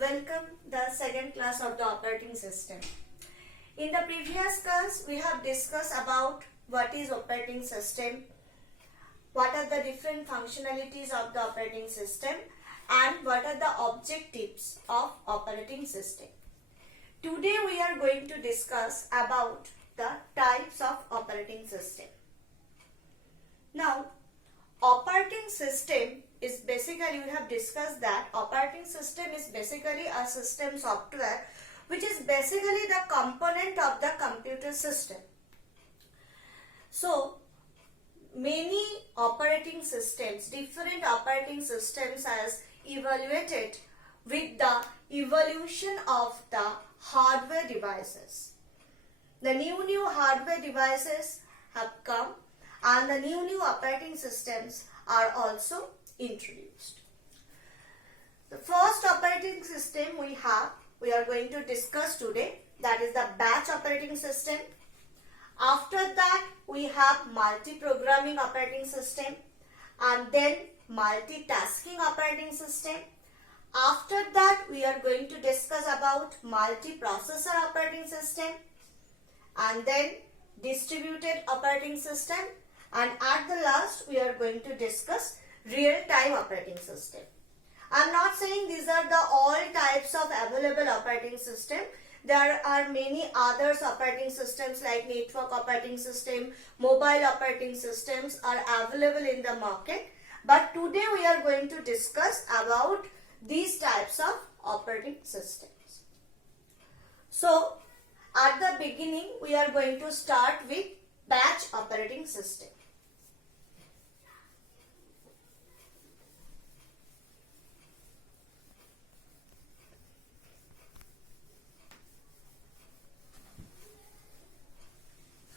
Welcome the second class of the operating system. In the previous class, we have discussed about what is operating system, what are the different functionalities of the operating system, and what are the objectives of operating system. Today we are going to discuss about the types of operating system. Now, operating system is basically, we have discussed that operating system is basically a system software which is basically the component of the computer system. So, many operating systems, different operating systems has evaluated with the evolution of the hardware devices. The new hardware devices have come and the new operating systems are also introduced. The first operating system we are going to discuss today, that is the batch operating system. After that we have multi-programming operating system and then multitasking operating system. After that we are going to discuss about multiprocessor operating system and then distributed operating system, and at the last we are going to discuss real-time operating system. I am not saying these are the all types of available operating system. There are many others operating systems like network operating system, mobile operating systems are available in the market. But today we are going to discuss about these types of operating systems. So, at the beginning we are going to start with batch operating system.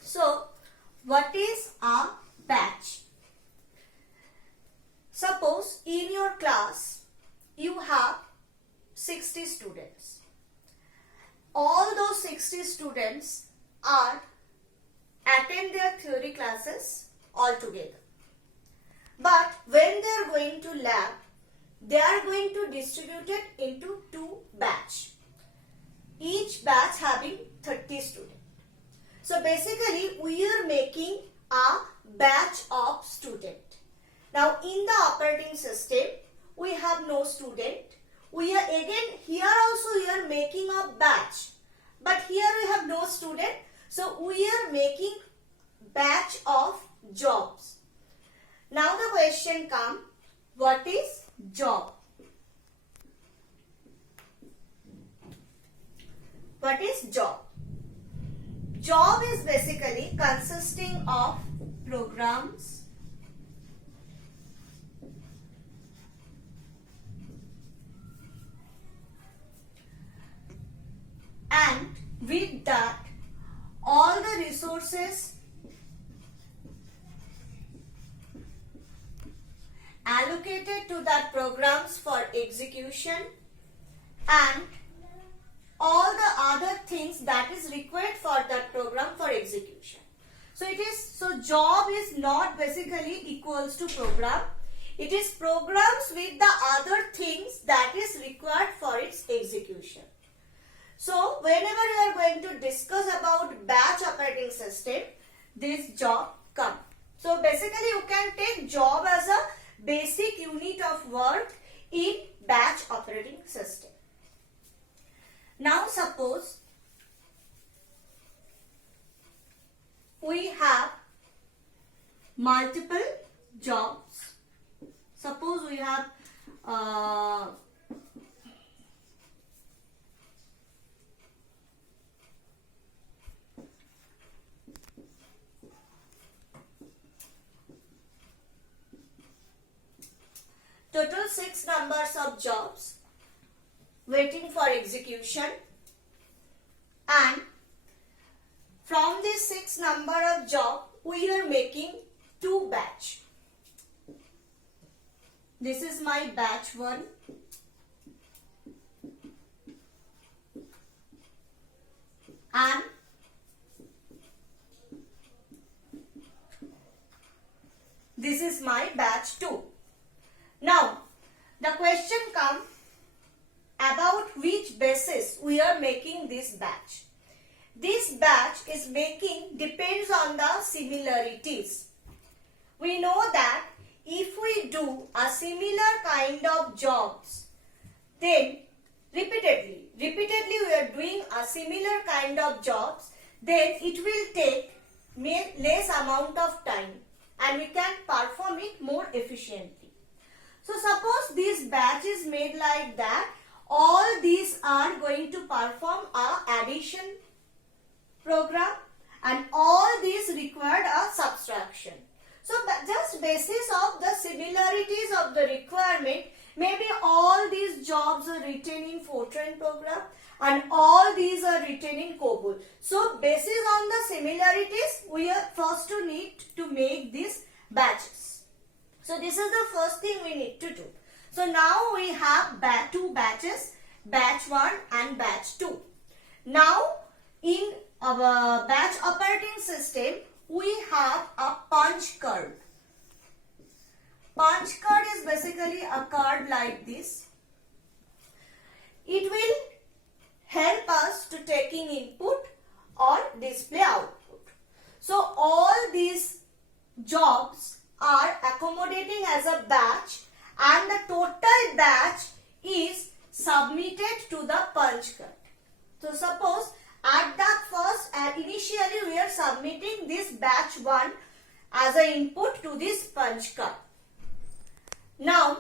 So, what is a batch? Suppose in your class you have 60 students. All those 60 students are attend their theory classes all together. But when they are going to lab, they are going to distribute it into two batch. Each batch having 30 students. So basically we are making a batch of student. Now in the operating system we have no student. We are again here also we are making a batch. But here we have no student. So we are making batch of jobs. Now the question comes, what is job? What is job? Job is basically consisting of programs and with that all the resources allocated to that programs for execution and all the other things that is required for that program for execution. So job is not basically equals to program. It is programs with the other things that is required for its execution. So whenever you are going to discuss about batch operating system, this job comes. So basically you can take job as a basic unit of work in batch operating system. Now suppose we have multiple jobs. Suppose we have total 6 numbers of jobs waiting for execution, and from this 6 number of job we are making 2 batch. This is my batch 1 and this is my batch 2. Now the question comes about which basis we are making this batch. This batch is making depends on the similarities. We know that if we do a similar kind of jobs, then repeatedly we are doing a similar kind of jobs, then it will take less amount of time and we can perform it more efficiently. So suppose this batch is made like that, all these are going to perform a addition program and all these required a subtraction. So just basis of the similarities of the requirement, maybe all these jobs are written in Fortran program and all these are written in COBOL. So basis on the similarities, we are first to need to make these batches. So this is the first thing we need to do. So now we have two batches, batch 1 and batch 2. Now in our batch operating system, we have a punch card. Punch card is basically a card like this. It will help us to taking input or display output. So all these jobs are accommodating as a batch and the total batch is submitted to the punch card. So suppose at that first initially we are submitting this batch 1 as an input to this punch card. Now,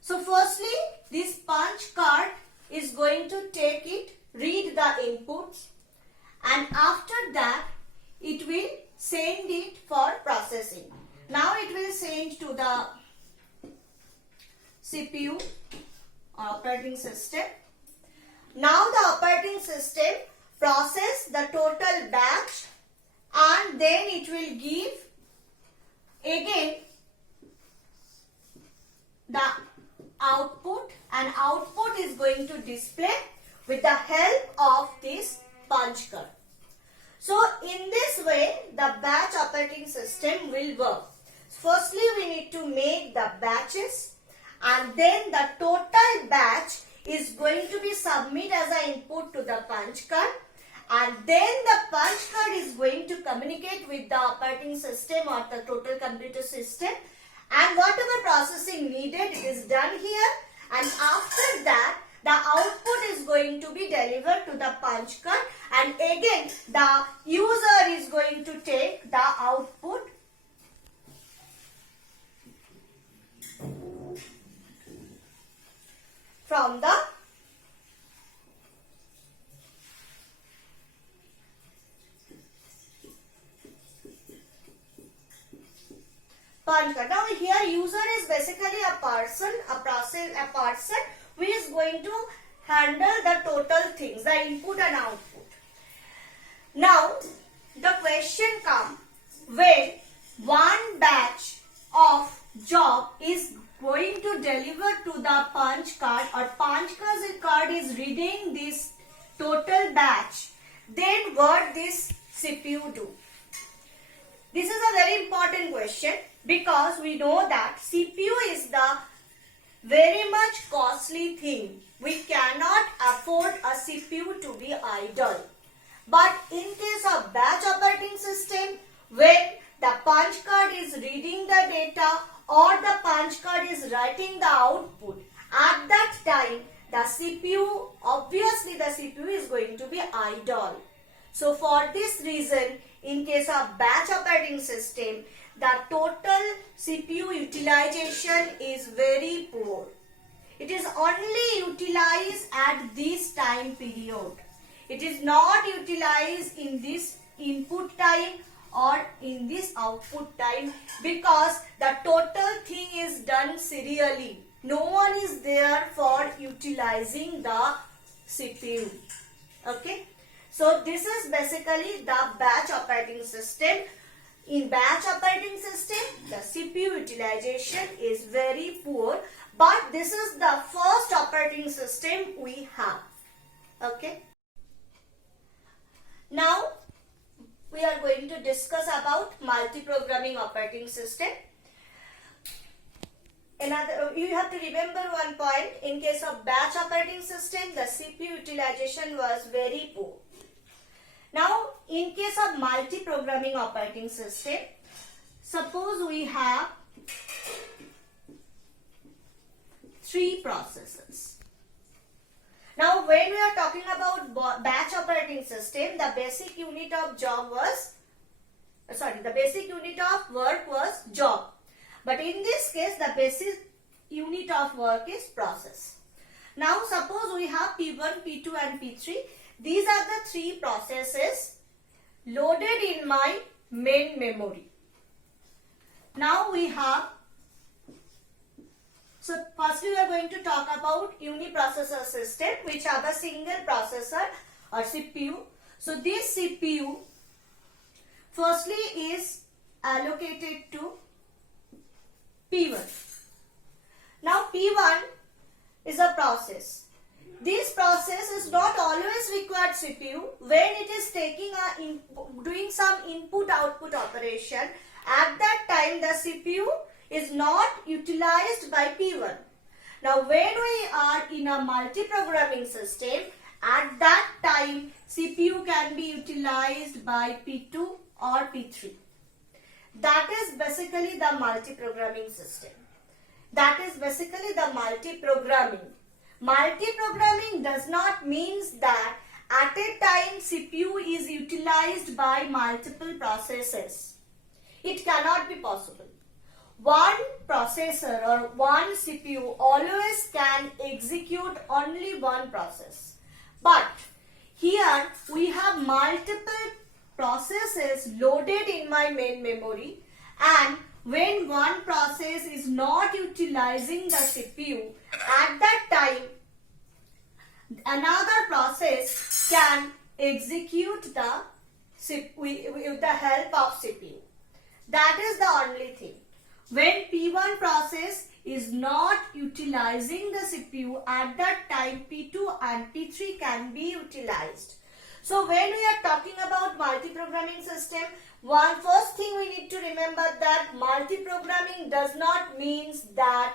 so firstly this punch card is going to take it, read the inputs, and after that it will send it for processing. Now it will send to the CPU operating system. Now the operating system process the total batch and then it will give again the output, and output is going to display with the help of this punch card. So in this way the batch operating system will work. Firstly we need to make the batches and then the total batch is going to be submitted as an input to the punch card, and then the punch card is going to communicate with the operating system or the total computer system, and whatever processing needed is done here, and after that the output is going to be delivered to the punch card, and again the user is going to take the output from the punch card. Now here user is basically a person who is going to handle the total things, the input and output. Now the question comes, when one batch of job is going to deliver to the punch card or punch card is reading this total batch, then what this CPU do? This is a very important question because we know that CPU is the very much costly thing. We cannot afford a CPU to be idle. But in case of batch operating system, when the punch card is reading the data or the punch card is writing the output, at that time the CPU, obviously the CPU is going to be idle. So for this reason, in case of batch operating system, the total CPU utilization is very poor. It is only utilized at this time period. It is not utilized in this input time or in this output time because the total thing is done serially. No one is there for utilizing the CPU. Okay. So this is basically the batch operating system. In batch operating system, the CPU utilization is very poor, but this is the first operating system we have. Okay. Now we are going to discuss about multi-programming operating system. you have to remember one point. In case of batch operating system, the CPU utilization was very poor. Now, in case of multi-programming operating system, suppose we have 3 processes. Now, when we are talking about batch operating system, the basic unit of work was job. But in this case, the basic unit of work is process. Now, suppose we have P1, P2 and P3. These are the 3 processes loaded in my main memory. Now we have, so firstly we are going to talk about uniprocessor system, which have a single processor or CPU. So this CPU firstly is allocated to P1. Now P1 is a process. This process is not always required CPU. When it is doing some input-output operation, at that time the CPU is not utilized by P1. Now when we are in a multi-programming system, at that time CPU can be utilized by P2 or P3. That is basically the multi-programming system. That is basically the multi-programming. Multi-programming does not mean that at a time CPU is utilized by multiple processes. It cannot be possible. One processor or one CPU always can execute only one process. But here we have multiple processes loaded in my main memory, and when one process is not utilizing the CPU, at that time another process can execute with the help of CPU. That is the only thing. When P1 process is not utilizing the CPU, at that time P2 and P3 can be utilized. So when we are talking about multi-programming system, first thing we need to remember that multi-programming does not mean that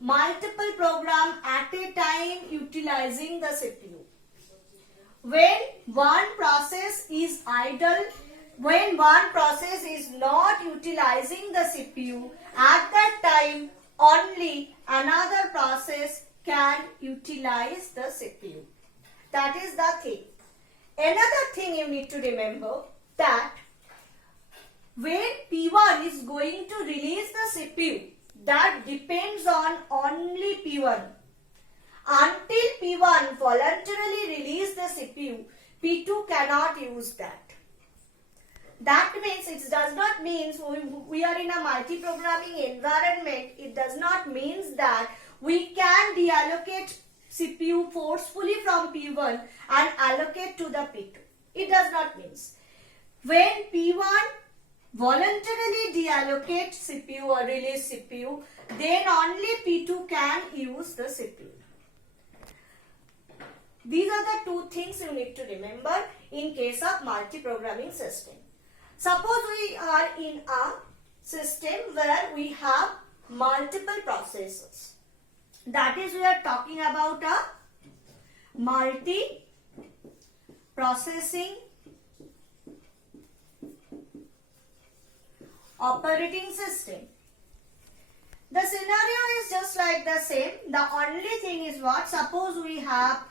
multiple program at a time utilizing the CPU. When one process is idle, when one process is not utilizing the CPU, at that time only another process can utilize the CPU. That is the thing. Another thing you need to remember that when P1 is going to release the CPU, that depends on only P1. Until P1 voluntarily release the CPU, P2 cannot use that. That means it does not mean we are in a multi-programming environment. It does not mean that we can deallocate CPU forcefully from P1 and allocate to the P2. It does not mean. When P1 voluntarily deallocate CPU or release CPU, then only P2 can use the CPU. These are the 2 things you need to remember in case of multi-programming system. Suppose we are in a system where we have multiple processes. That is, we are talking about a multi-processing operating system. The scenario is just like the same. The only thing is what? Suppose we have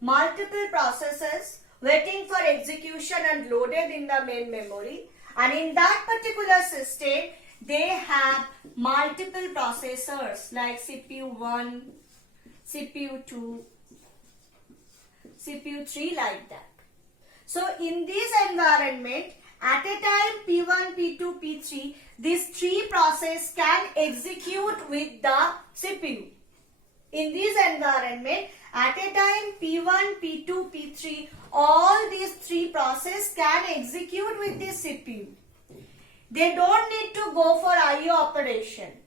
multiple processes waiting for execution and loaded in the main memory, and in that particular system they have multiple processors like CPU 1, CPU 2, CPU 3, like that. So in this environment, at a time P1, P2, P3, these 3 processes can execute with the CPU. In this environment, at a time P1, P2, P3, all these 3 processes can execute with this CPU. They don't need to go for I/O operation.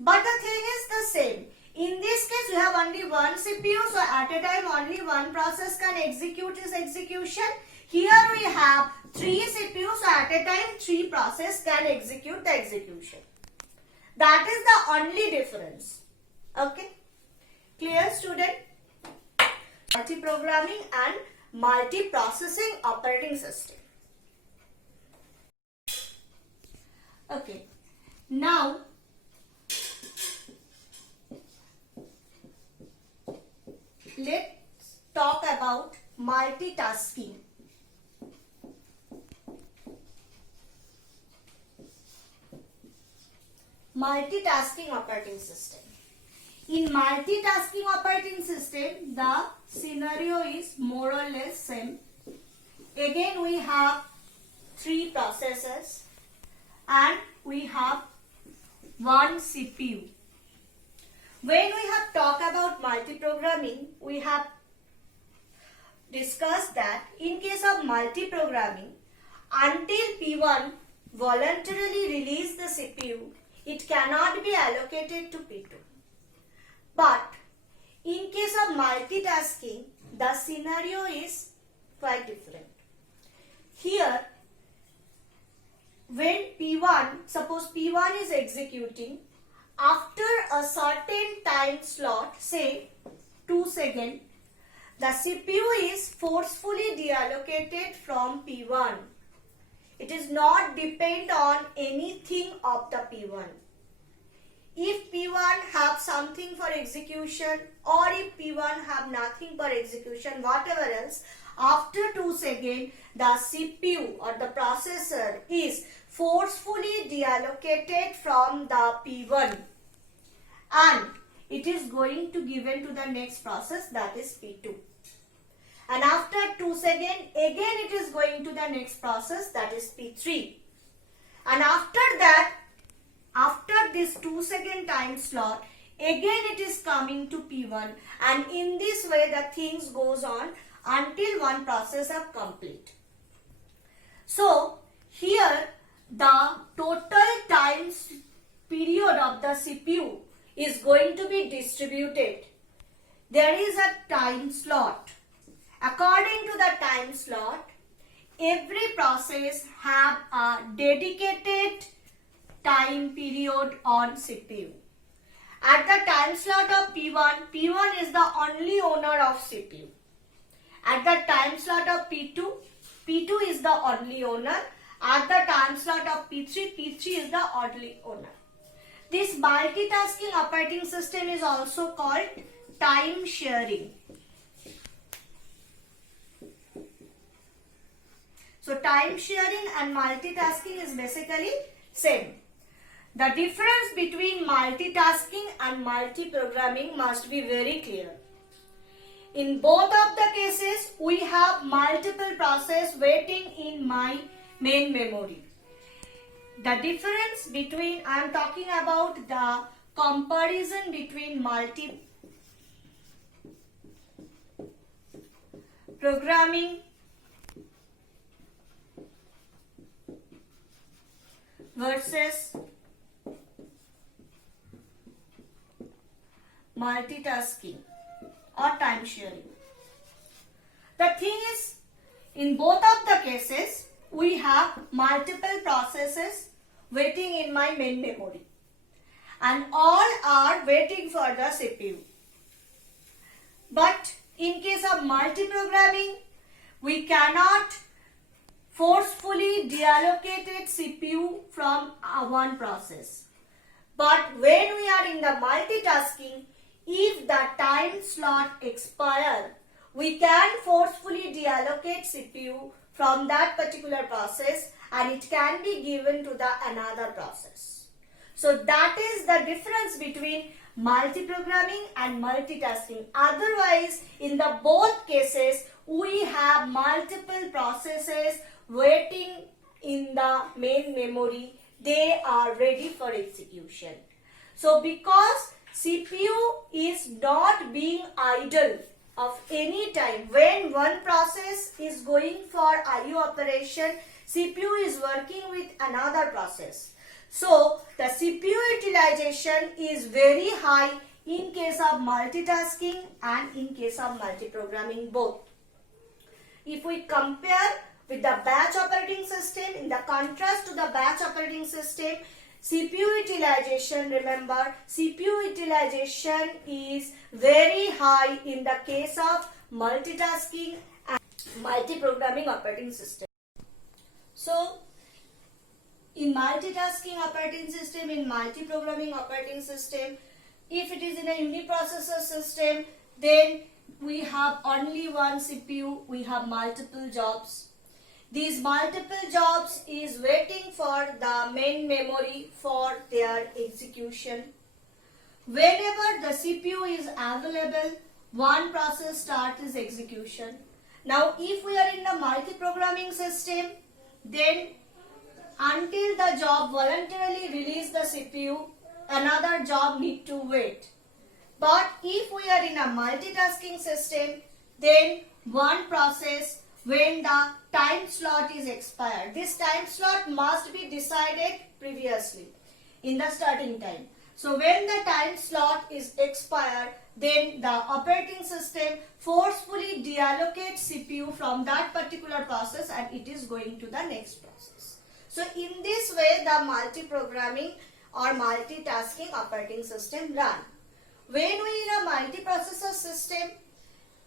But the thing is the same. In this case, we have only one CPU, so at a time only one process can execute its execution. Here we have 3 CPUs, so at a time 3 process can execute the execution. That is the only difference. Okay, clear student? Multi-programming and multi-processing operating system. Okay, now let's talk about multitasking. Multitasking operating system. In multitasking operating system, the scenario is more or less same. Again, we have 3 processors and we have 1 CPU. When we have talked about multi-programming, we have discussed that in case of multi-programming, until P1 voluntarily release the CPU, it cannot be allocated to P2. But in case of multitasking, the scenario is quite different. Here, when P1, suppose P1 is executing, after a certain time slot, say 2 seconds, the CPU is forcefully deallocated from P1. It is not depend on anything of the P1. If P1 have something for execution or if P1 have nothing for execution, whatever else, after 2 seconds, the CPU or the processor is forcefully deallocated from the P1 and it is going to given to the next process, that is P2. And after 2 seconds, again it is going to the next process, that is P3. And after that, after this 2 second time slot, again it is coming to P1, and in this way the things goes on until one process are complete. So here the total time period of the CPU is going to be distributed. There is a time slot. According to the time slot, every process have a dedicated time period on CPU. At the time slot of P1, P1 is the only owner of CPU. At the time slot of P2, P2 is the only owner. At the time slot of P3, P3 is the only owner. This multitasking operating system is also called time sharing. So time sharing and multitasking is basically same. The difference between multitasking and multi-programming must be very clear. In both of the cases, we have multiple processes waiting in my main memory. The difference between, I am talking about the comparison between multi-programming versus multitasking or time sharing. The thing is, in both of the cases, we have multiple processes waiting in my main memory and all are waiting for the CPU. But in case of multi-programming, we cannot forcefully deallocate CPU from one process. But when we are in the multitasking, if the time slot expires, we can forcefully deallocate CPU from that particular process and it can be given to the another process. So that is the difference between multi-programming and multitasking. Otherwise, in the both cases, we have multiple processes waiting in the main memory. They are ready for execution. So because CPU is not being idle of any time, when one process is going for IO operation, CPU is working with another process. So the CPU utilization is very high in case of multitasking and in case of multi-programming both. If we compare With the batch operating system, in the contrast to the batch operating system, CPU utilization, remember, CPU utilization is very high in the case of multitasking and multi-programming operating system. So, in multitasking operating system, in multi-programming operating system, if it is in a uniprocessor system, then we have only one CPU, we have multiple jobs. These multiple jobs is waiting for the main memory for their execution. Whenever the CPU is available, one process starts its execution. Now, if we are in a multi-programming system, then until the job voluntarily release the CPU, another job need to wait. But if we are in a multitasking system, then one process, when the time slot is expired, this time slot must be decided previously in the starting time. So when the time slot is expired, then the operating system forcefully deallocates CPU from that particular process and it is going to the next process. So in this way, the multi-programming or multitasking operating system run. When we in a multiprocessor system,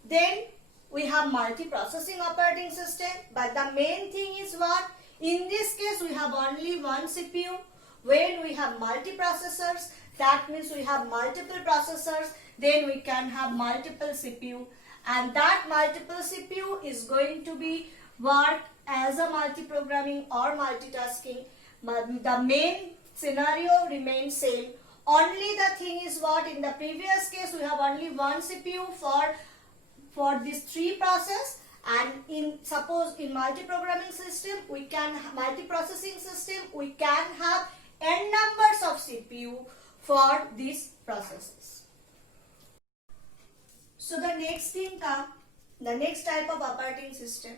then we have multiprocessing operating system, but the main thing is what? In this case, we have only one CPU. When we have multiprocessors, that means we have multiple processors, then we can have multiple CPU, and that multiple CPU is going to be work as a multi-programming or multitasking. The main scenario remains same. Only the thing is what, in the previous case we have only one CPU for this three process, and in suppose in multi-programming system we can multi-processing system we can have n numbers of CPU for these processes. So the next thing comes, the next type of operating system.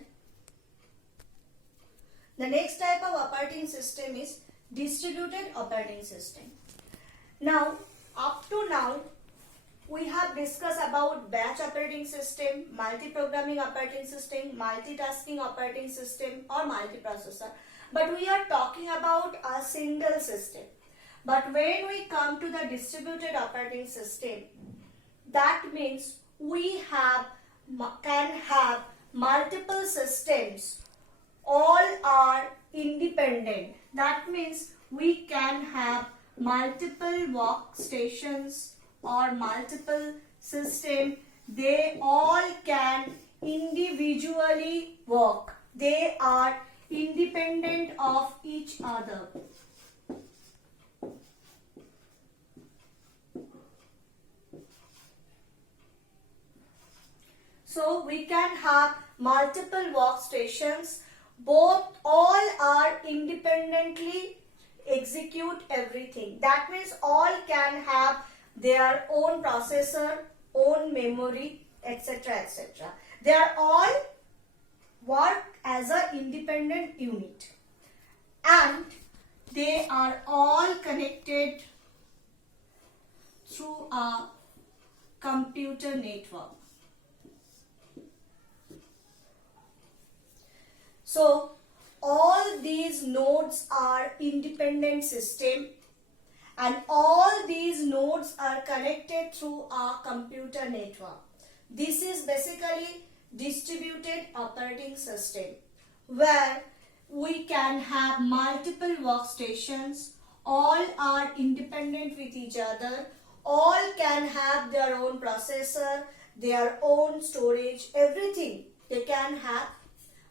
The next type of operating system is distributed operating system. Now, up to now, we have discussed about batch operating system, multi-programming operating system, multitasking operating system or multiprocessor. But we are talking about a single system. But when we come to the distributed operating system, that means we can have multiple systems. All are independent. That means we can have multiple workstations or multiple system. They all can individually work. They are independent of each other. So we can have multiple workstations. All are independently execute everything. That means all can have their own processor, own memory, etc. etc. They are all work as an independent unit and they are all connected through a computer network. So all these nodes are independent system and all these nodes are connected through a computer network. This is basically distributed operating system where we can have multiple workstations. All are independent with each other. All can have their own processor, their own storage, everything they can have,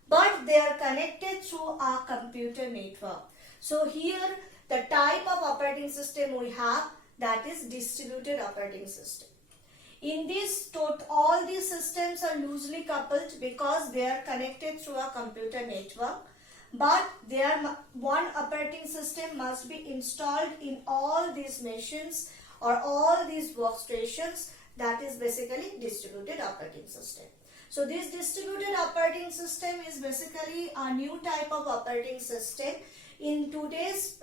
but they are connected through a computer network. So here the type of operating system we have, that is distributed operating system. In this, all these systems are loosely coupled because they are connected through a computer network, but one operating system must be installed in all these machines or all these workstations. That is basically distributed operating system. So this distributed operating system is basically a new type of operating system. In today's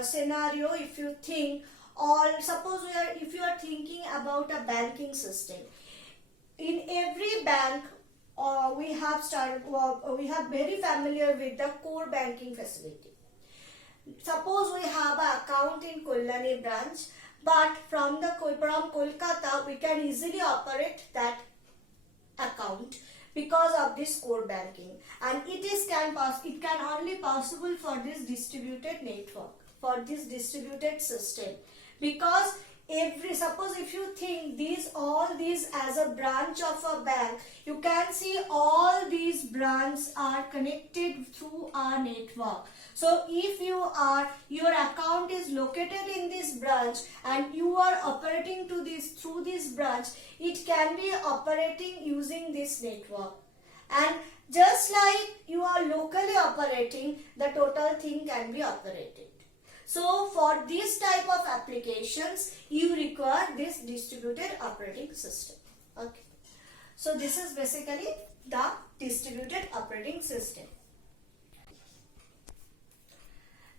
scenario, if you think, or suppose if you are thinking about a banking system, in every bank we have very familiar with the core banking facility. Suppose we have an account in Kolani branch, but from Kolkata we can easily operate that account because of this core banking, and it can only possible for this distributed network, for this distributed system, because suppose if you think all these as a branch of a bank, you can see all these branches are connected through a network. So if your account is located in this branch and you are operating through this branch, it can be operating using this network. And just like you are locally operating, the total thing can be operated. So for this type of applications, you require this distributed operating system. Okay. So this is basically the distributed operating system.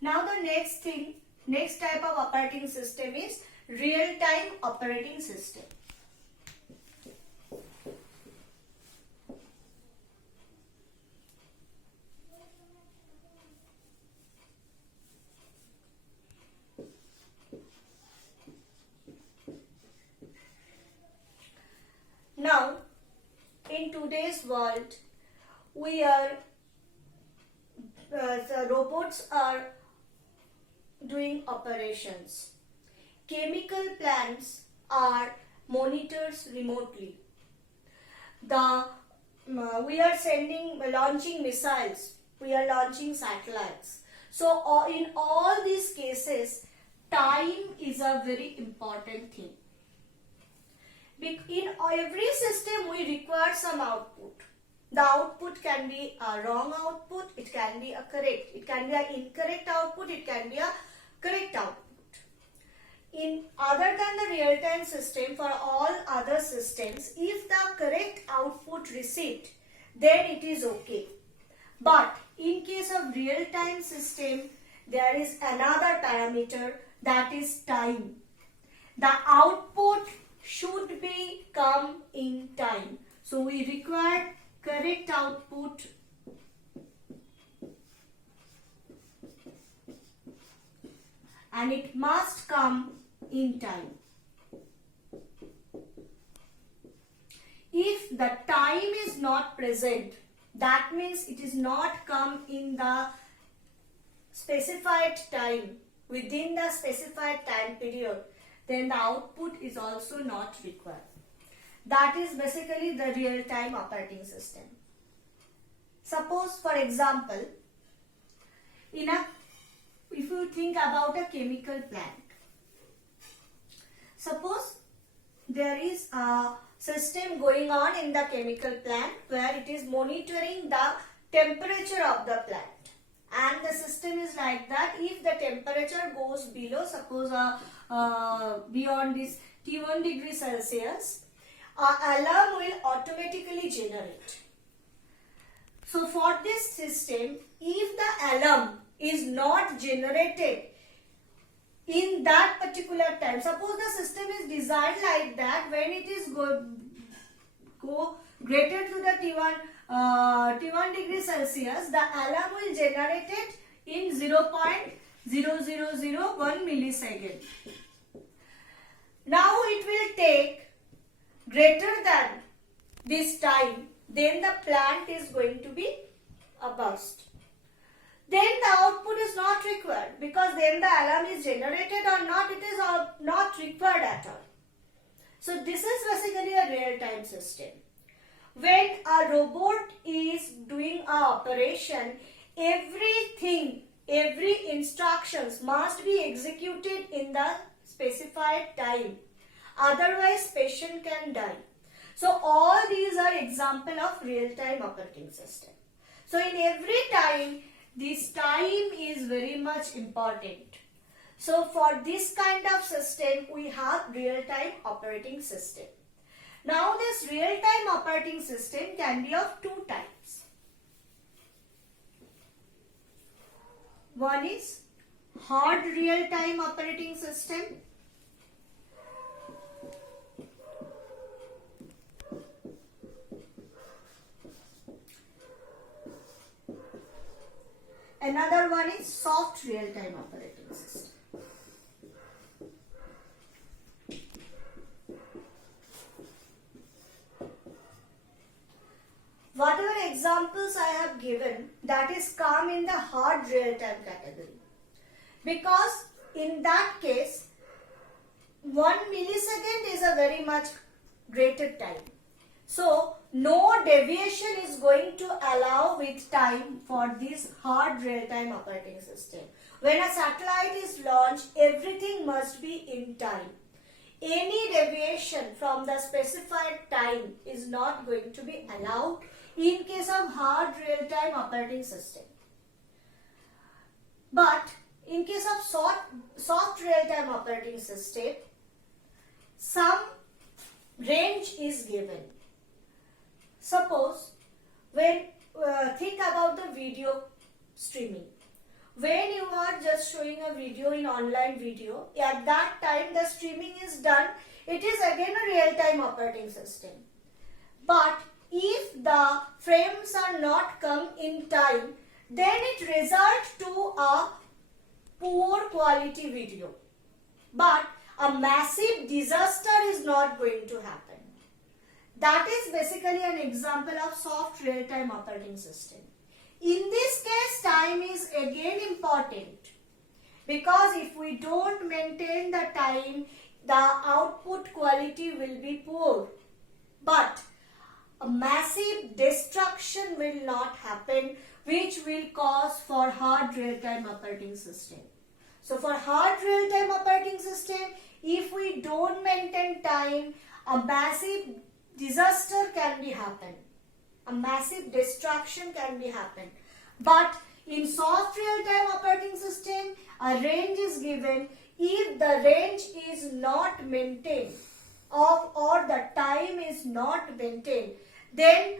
Now the next type of operating system is real-time operating system. Now, in today's world, the robots are doing operations. Chemical plants are monitored remotely. We are launching missiles. We are launching satellites. So, in all these cases, time is a very important thing. In every system, we require some output. The output can be a wrong output, it can be a correct, it can be an incorrect output, it can be a correct output. Other than the real-time system, for all other systems, if the correct output received, then it is okay. But in case of real-time system, there is another parameter, that is time. The output should be come in time. So we require correct output and it must come in time. If the time is not present, that means it is not come in the specified time, within the specified time period, then the output is also not required. That is basically the real-time operating system. Suppose, for example, if you think about a chemical plant, suppose there is a system going on in the chemical plant where it is monitoring the temperature of the plant. And the system is like that, if the temperature goes below, suppose beyond this T1 degree Celsius, an alarm will automatically generate. So for this system, if the alarm is not generated in that particular time, suppose the system is designed like that, when it is go greater to the T1 degree Celsius, the alarm will generate it in 0.0001 millisecond. Now it will take greater than this time, then the plant is going to be a burst. Then the output is not required, because then the alarm is generated or not, it is not required at all. So this is basically a real-time system. When a robot is doing an operation, every instructions must be executed in the specified time. Otherwise, patient can die. So all these are example of real-time operating system. So in every time, this time is very much important. So for this kind of system, we have real-time operating system. Now this real-time operating system can be of two types. One is hard real-time operating system. another one is soft real-time operating system. Whatever examples I have given, that is come in the hard real-time category. Because in that case, 1 millisecond is a very much greater time. So, no deviation is going to allow with time for this hard real-time operating system. When a satellite is launched, everything must be in time. Any deviation from the specified time is not going to be allowed in case of hard real-time operating system. But in case of soft real-time operating system, some range is given. Suppose when think about the video streaming. When you are just showing a video in online video, at that time the streaming is done, it is again a real-time operating system. But if the frames are not come in time, then it results to a poor quality video. But a massive disaster is not going to happen. That is basically an example of soft real-time operating system. In this case, time is again important, because if we don't maintain the time, the output quality will be poor. But a massive destruction will not happen, which will cause for hard real-time operating system. So for hard real-time operating system, if we don't maintain time, a massive disaster can be happen. A massive destruction can be happen. But in soft real-time operating system, a range is given. If the range is not maintained or the time is not maintained, then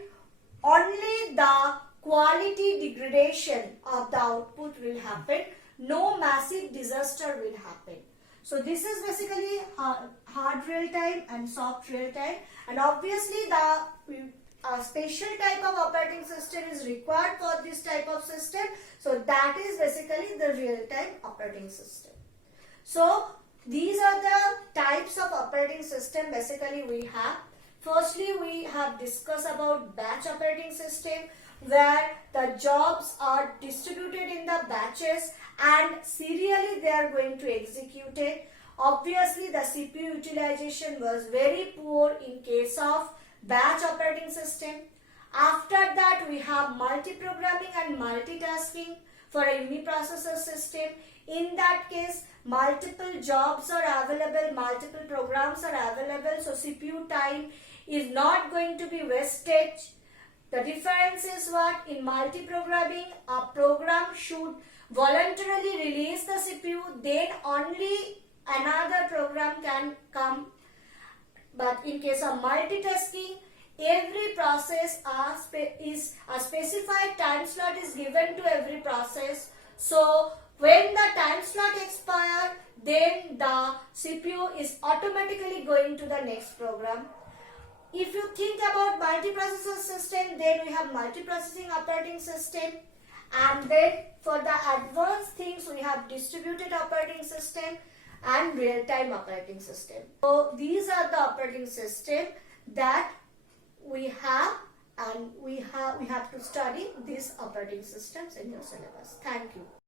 only the quality degradation of the output will happen. No massive disaster will happen. So this is basically hard real-time and soft real-time, and obviously a special type of operating system is required for this type of system. So that is basically the real-time operating system. So these are the types of operating system basically we have. Firstly, we have discussed about batch operating system, where the jobs are distributed in the batches and serially they are going to execute it. Obviously, the CPU utilization was very poor in case of batch operating system. After that, we have multi-programming and multitasking for a uniprocessor system. In that case, multiple jobs are available, multiple programs are available, so CPU time is not going to be wasted. The difference is what? In multi-programming, a program should voluntarily release the CPU, then only another program can come. But in case of multitasking, every process is a specified time slot is given to every process. So when the time slot expires, then the CPU is automatically going to the next program. If you think about multiprocessor system, then we have multiprocessing operating system, and then for the advanced things we have distributed operating system and real-time operating system. So these are the operating system that we have, and we have to study these operating systems in your syllabus. Thank you.